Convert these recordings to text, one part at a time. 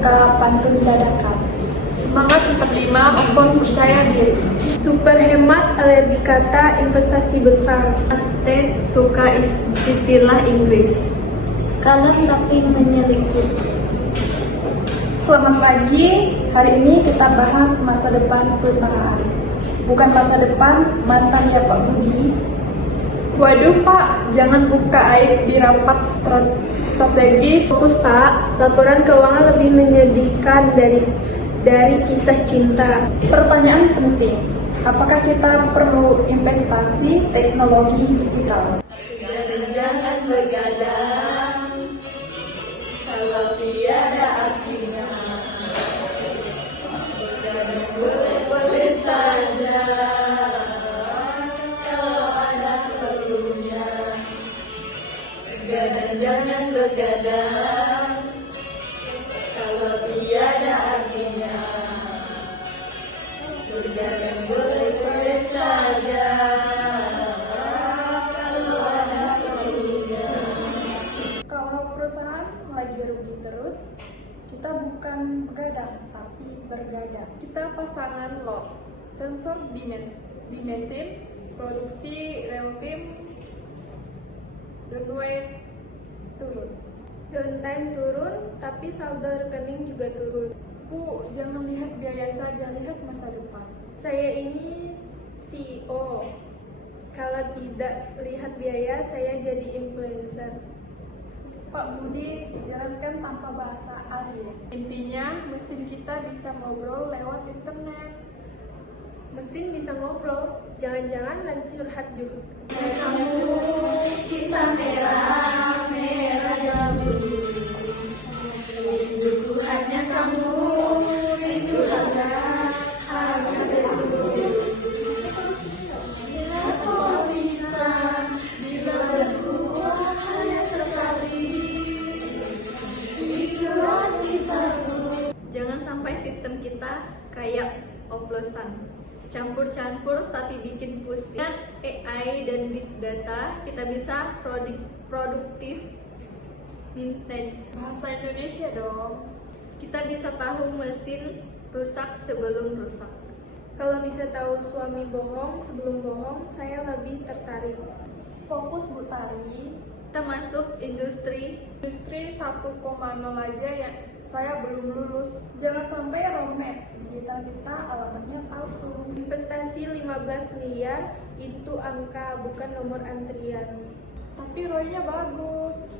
suka pantun dadakan. Semangat 45, Opon percaya diri. Super hemat, alergi kata, investasi besar. Ted suka istilah Inggris. Kalem tapi menyelidiki. Selamat pagi, hari ini kita bahas masa depan perusahaan. Bukan masa depan mantan ya Pak Budi. Waduh Pak, jangan buka aib di rapat strategis. Fokus Pak, laporan keuangan lebih menyedihkan dari kisah cinta. Pertanyaan penting, apakah kita perlu investasi teknologi digital? Jangan begadang kalau tiada artinya. Begadang boleh saja kalau ada perlunya. Begadang jangan begadang kalau tiada artinya. Begadang boleh saja. Kalau perusahaan lagi rugi terus, kita bukan begadang, tapi bergadang. Kita pasangan lot, sensor di mesin, produksi real time, runway turun. Downtime turun, tapi saldo rekening juga turun. Bu, jangan lihat biaya saja, lihat masa depan. Saya ini CEO. Kalau tidak lihat biaya, saya jadi influencer. Pak Budi jelaskan tanpa bahasa alien. Intinya, mesin kita bisa ngobrol lewat internet. Mesin bisa ngobrol, jangan-jangan dan curhat juga. Kamu cinta merah, merah jambu. Rinduku hanya kamu, rindu hanya debu. Bila kau bisa, bila berdua hanya sekali. Itulah cintaku. Jangan sampai sistem kita kayak oplosan. Campur-campur tapi bikin pusing. Dengan AI dan Big Data, kita bisa produktif vintage. Bahasa Indonesia dong. Kita bisa tahu mesin rusak sebelum rusak. Kalau bisa tahu suami bohong sebelum bohong, saya lebih tertarik. Fokus Bu Sari. Kita masuk industri. Industri 1,0 aja ya, saya belum lulus. Jangan sampai romet, digital kita alamatnya palsu. Investasi 15 miliar itu angka, bukan nomor antrian. Tapi ROI-nya bagus.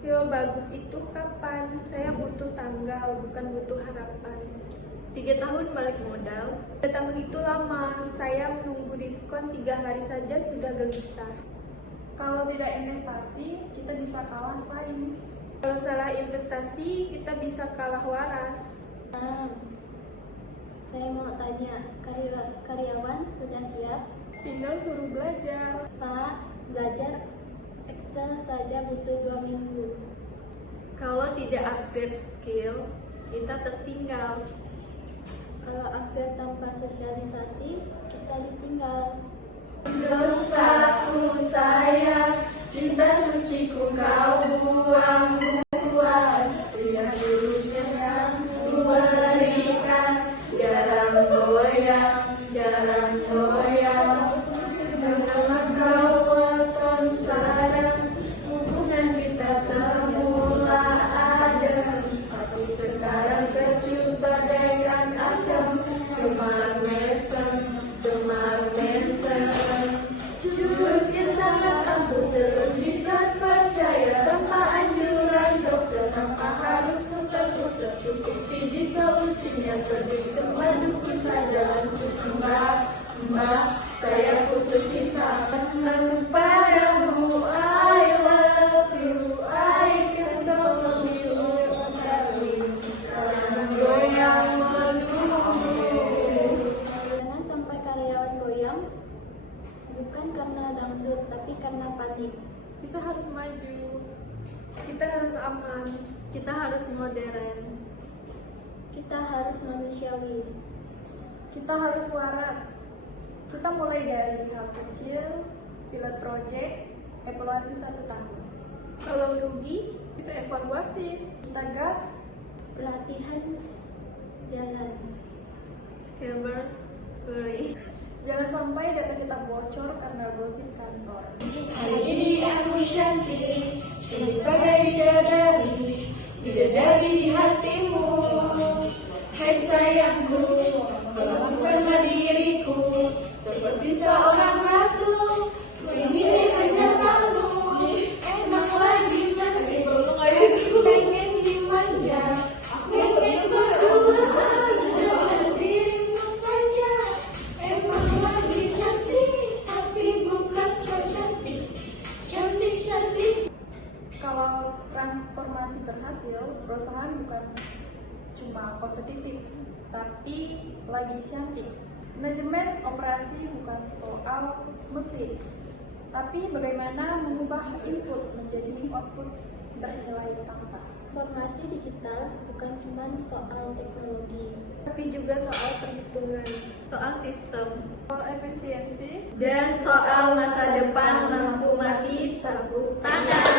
Yo, bagus itu kapan? Saya butuh tanggal, bukan butuh harapan. 3 tahun balik modal. 3 tahun itu lama, saya menunggu diskon 3 hari saja sudah gelisah. Kalau tidak investasi, kita bisa kalah saing. Kalau salah investasi, kita bisa kalah waras. Saya mau tanya, karyawan sudah siap? Tinggal suruh belajar. Pak, belajar Excel saja butuh 2 minggu. Kalau tidak upgrade skill, kita tertinggal. Kalau upgrade tanpa sosialisasi, kita ditinggal. Dosaku sayang, cinta suciku kau buang-buang. Tidak tulusnya yang ku berikan, jarang goyang, jarang goyang. Janganlah kau weton sayang, hubungan kita semula adem, tapi sekarang kecut bagaikan asam. Semar mesem, semar mesem. Jurus yang sangat ampuh teruji dan percaya, tanpa anjuran dokter, tanpa harus putar-putar. Cukup siji solusinya, pergi ke dukun saja langsung mbak, mbak, saya putus cinta. Lalu padamu, I love you, I can so love you, jangan goyang menunggu. Jangan sampai karyawan goyang, bukan karena dangdut, tapi karena panik. Kita harus maju. Kita harus aman. Kita harus modern. Kita harus manusiawi. Kita harus waras. Kita mulai dari hal kecil, pilot project, evaluasi 1 tahun. Kalau rugi, Kita evaluasi. kita gas, pelatihan jalan. Scalpers Free. Jangan sampai data kita bocor karena gosip kantor. Hari ini aku cantik, cantik bagai bidadari, bidadari di hatimu. Hai sayangku, perlakukanlah diriku seperti seorang ratu. Ku ingin aja kamu, emang lagi cantik, pengen dimanja, pengen berduaan dengan dirimu saja. Emang lagi cantik, tapi bukan so cantik, cantik-cantik. Kalau transformasi berhasil, perusahaan bukan cuma kompetitif, tapi lagi cantik. Manajemen operasi bukan soal mesin, tapi bagaimana mengubah input menjadi output bernilai tambah. Informasi digital bukan cuma soal teknologi, Tapi juga soal perhitungan. Soal sistem. Soal efisiensi, Dan soal masa depan lampu mati tepuk tangan.